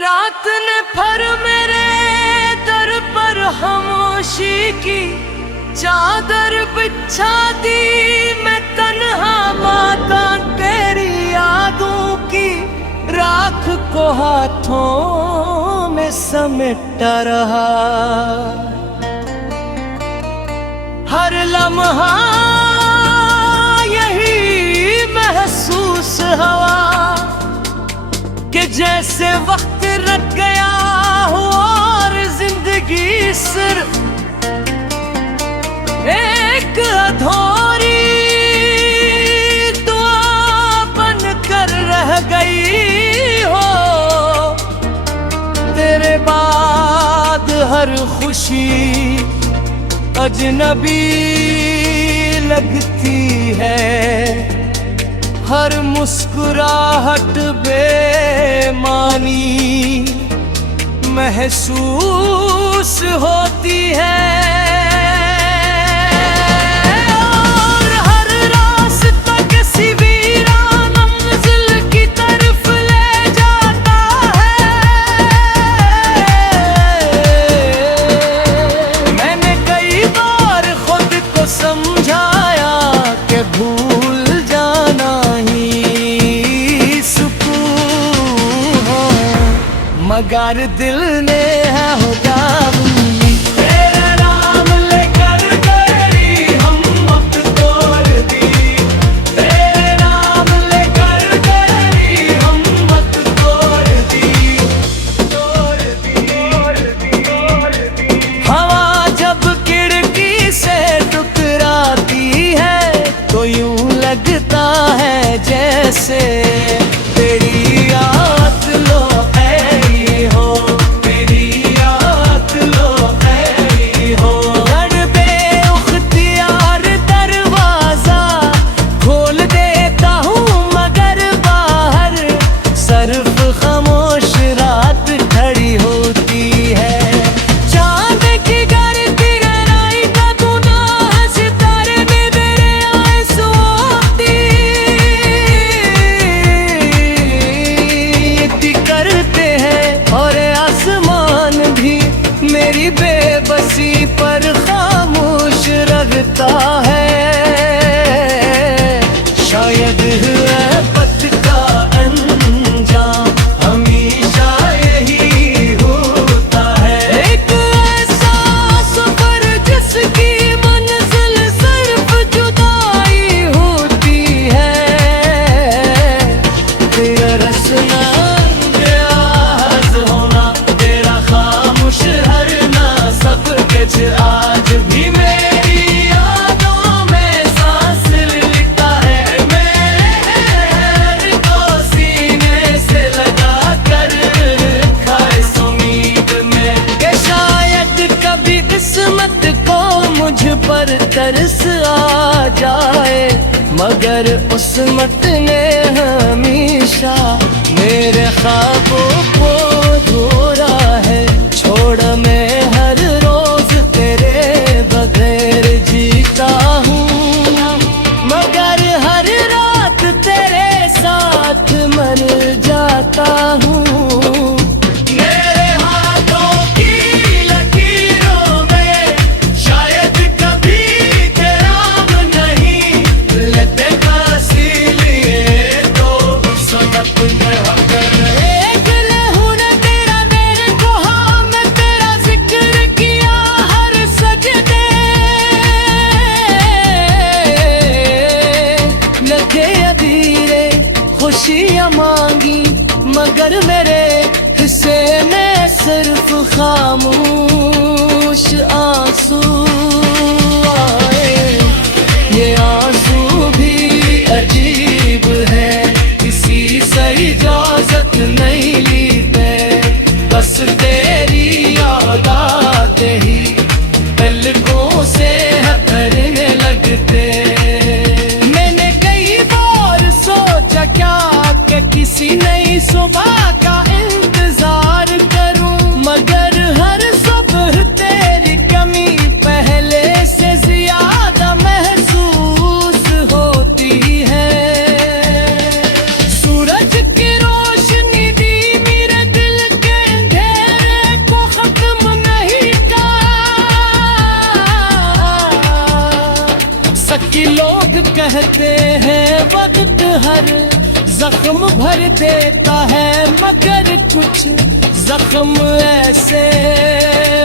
रात ने फर मेरे दर पर खामोशी की चादर बिछा दी। मैं तन्हा माता तेरी यादों की राख को हाथों में समेटा रहा। हर लम्हा यही महसूस हुआ कि जैसे वक्त रख गया हो और जिंदगी सिर्फ एक अधूरी दुआ बन कर रह गई हो। तेरे बाद हर खुशी अजनबी लगती है, हर मुस्कुराहट बेमानी महसूस होती है। और हर रास्ता किसी वीरान मंजिल की तरफ ले जाता है। मैंने कई बार खुद को समझाया कि भूल जाना ही सुकून हो, मगर दिल ने है होगा तेरा नाम लेकर तेरी हिम्मत तोड़ दी। तेरे नाम लेकर तेरी हिम्मत तोड़ दी, तोड़ दी, तोड़ दी। हवा जब खिड़की से टकराती है तो यूं लगता है जैसे तेरी याद लो ऐ हो, तेरी याद लो ऐ हो। घर बेख्तियार दरवाजा खोल देता हूँ मगर बाहर सिर्फ खामोश रात खड़ी होती है। चांद की गरती गहराई का गुनाह सितारे में मेरे आंसू करते हैं और आसमान भी मेरी बेबसी पर खामोश रखता है। शायद पथ का अंजाम हमेशा यही होता है। एक ऐसा सफर जिसकी मंजिल सिर्फ जुदाई होती है। तेरा रसना आज भी मेरी यादों में सांस लेता है। मेरे को सीने से लगा कर खाए उम्मीद में कि शायद कभी किस्मत को मुझ पर तरस आ जाए, मगर उस्मत ने हमेशा मेरे ख्वाबों को धोरा है। छोड़ मैं हर रोज तेरे बगैर जीता हूँ, मगर हर रात तेरे साथ मर जाता हूँ। मेरे हाथों की लकीरों में शायद कभी तेरा नहीं लेते फांसी लिए तो सनक में हकर एक लहू ने तेरा मेरे को हाँ मैं तेरा जिक्र किया हर सजदे। लगे अधीरे खुशियाँ मांगी मगर मेरे हिस्से में सिर्फ खामोश आंसू आए। ये आंसू भी अजीब है, किसी से इजाजत नहीं ली मैं। बस तेरी याद आते ही पलकों से हथरने लगते। मैंने कई बार सोचा क्या कि किसी नई सुबह का इंतजार करूं, मगर हर सुबह तेरी कमी पहले से ज्यादा महसूस होती है। सूरज की रोशनी दी मेरे दिल के कहते हैं वक्त हर जख्म भर देता है, मगर कुछ जख्म ऐसे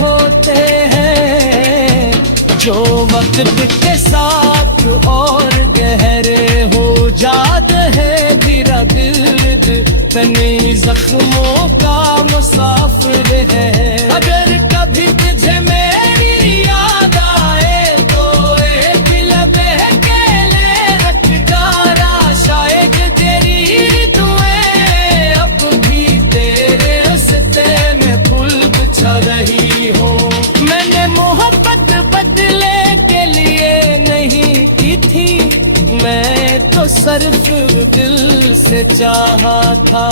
होते हैं जो वक्त के साथ और गहरे हो जाते हैं। धीरा दिल तनी जख्मों का मुसाफिर है। अगर कभी तुझे मेरी याद आए तो एक लबे के ले रख डारा, शायद तेरी दुआएं अब भी तेरे रास्ते में फूल बिछा रही हो। मैंने मोहब्बत बदले के लिए नहीं की थी, मैं तो सिर्फ दिल से चाहा था।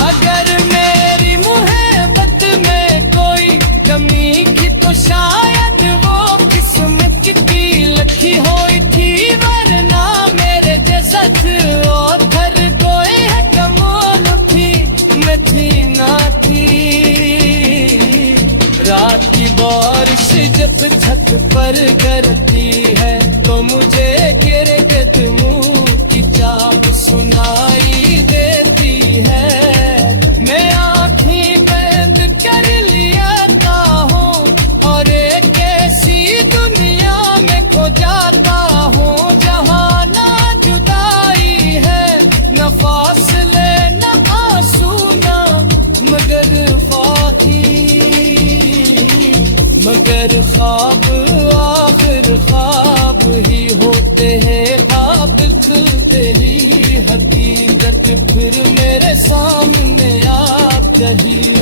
अगर मेरी मोहब्बत में कोई कमी थी तो शायद वो किस्मत की लिखी हुई थी, वरना मेरे जैसा और कोई है कमाल थी, मैं थी ना थी। रात की बारिश जब छत पर गिरती है तो मुझे गिरगिट मुंह की चाप सुनाई देती है। मैं आँखें बंद कर लिया हूँ और एक ऐसी दुनिया में खो जाता हूँ जहाँ ना जुदाई है, न फासले न आंसू ना मगर फाकी, मगर ख्वाब आखिर ख्वाब ही होते हैं। ख्वाब खुलते ही हकीकत फिर मेरे सामने आ रही।